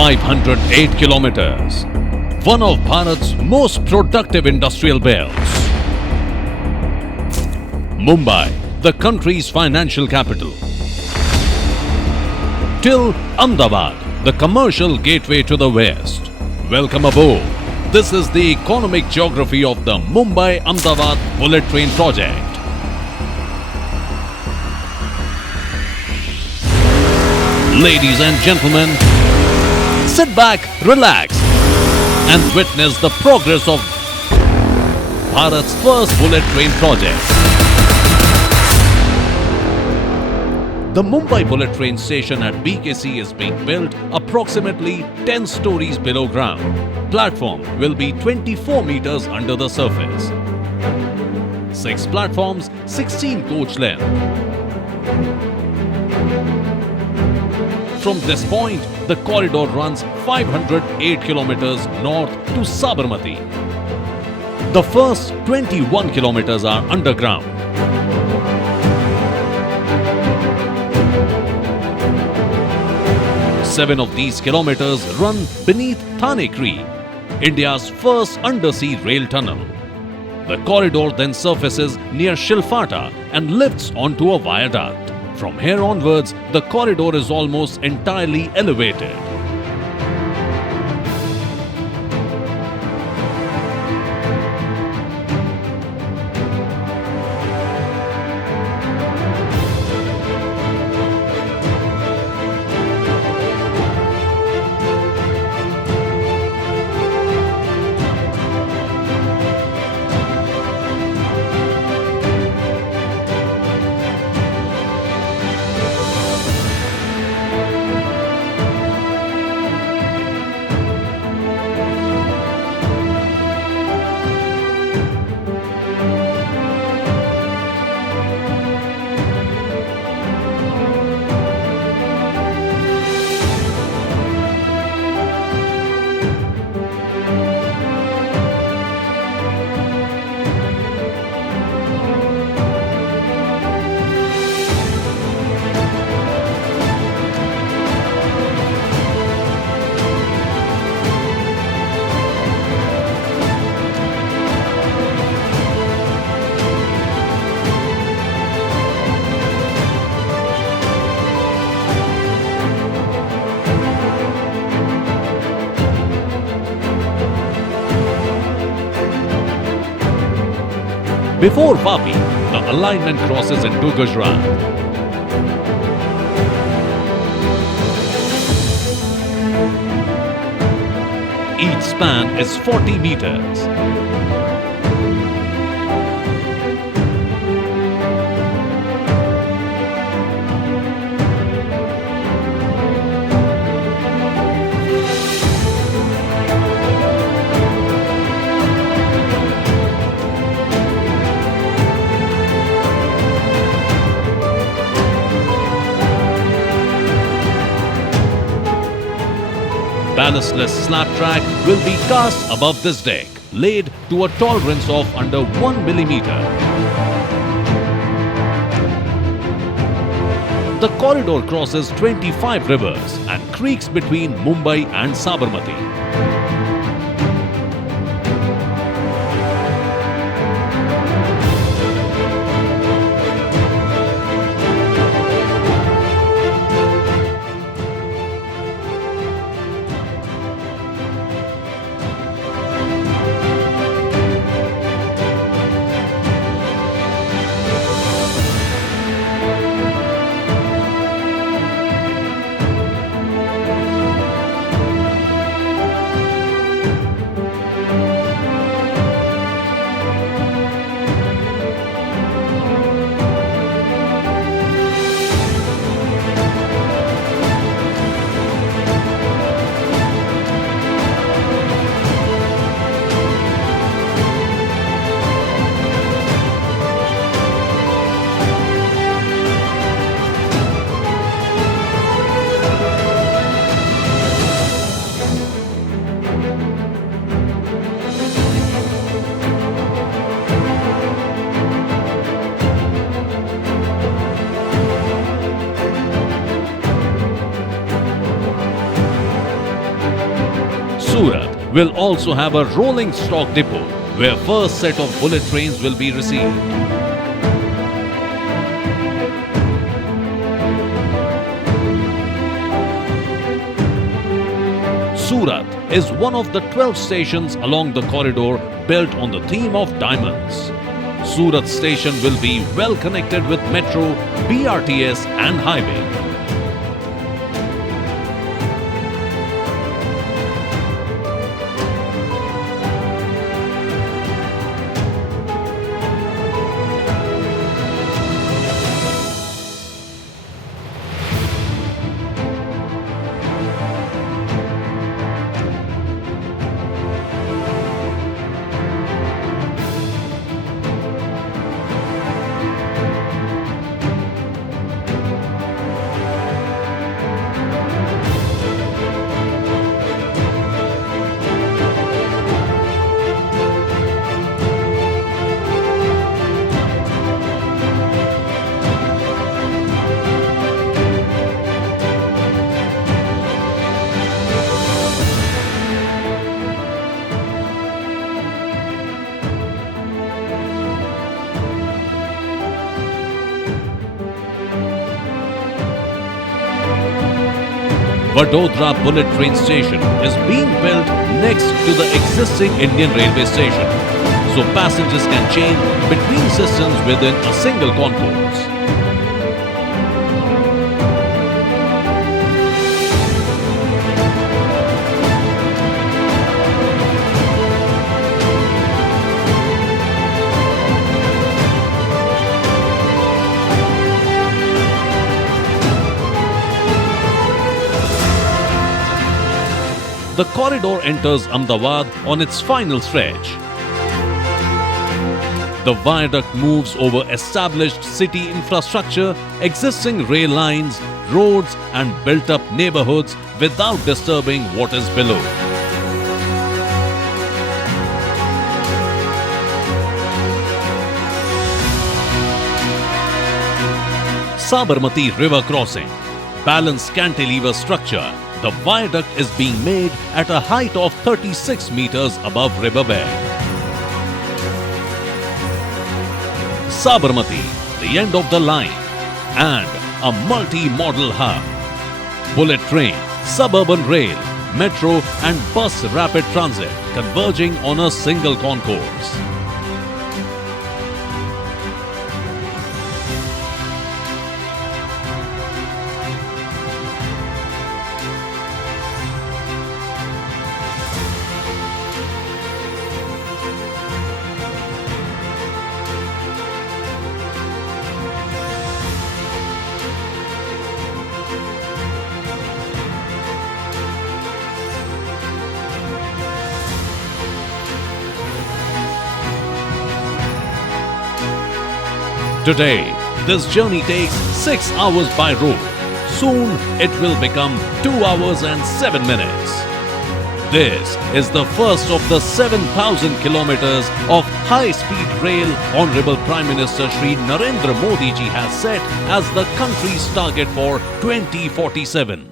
508 kilometers. One of Bharat's most productive industrial belts. Mumbai, the country's financial capital. Till Amdavad, the commercial gateway to the west. Welcome aboard. This is the economic geography of the Mumbai-Amdavad Bullet Train Project. Ladies and gentlemen, sit back, relax, and witness the progress of Bharat's first bullet train project. The Mumbai Bullet Train Station at BKC is being built approximately 10 stories below ground. Platform will be 24 meters under the surface. 6 platforms, 16 coach length. From this point, the corridor runs 508 kilometers north to Sabarmati. The first 21 kilometers are underground. Seven of these kilometers run beneath Thane Creek, India's first undersea rail tunnel. The corridor then surfaces near Shilfata and lifts onto a viaduct. From here onwards, the corridor is almost entirely elevated. Before Vapi, the alignment crosses into Gujarat. Each span is 40 meters. Ballastless slab track will be cast above this deck, laid to a tolerance of under 1 millimeter. The corridor crosses 25 rivers and creeks between Mumbai and Sabarmati. Surat will also have a rolling stock depot where first set of bullet trains will be received. Surat is one of the 12 stations along the corridor built on the theme of diamonds. Surat station will be well connected with metro, BRTS and highway. Vadodara Bullet Train Station is being built next to the existing Indian Railway station, so passengers can change between systems within a single concourse. The corridor enters Amdavad on its final stretch. The viaduct moves over established city infrastructure, existing rail lines, roads and built-up neighborhoods without disturbing what is below. Sabarmati River crossing, balanced cantilever structure. The viaduct is being made at a height of 36 meters above riverbed. Sabarmati, the end of the line, and a multi-modal hub. Bullet train, suburban rail, metro and bus rapid transit converging on a single concourse. Today, this journey takes 6 hours by road. Soon, it will become 2 hours and 7 minutes. This is the first of the 7,000 kilometers of high-speed rail Honorable Prime Minister Shri Narendra Modi ji has set as the country's target for 2047.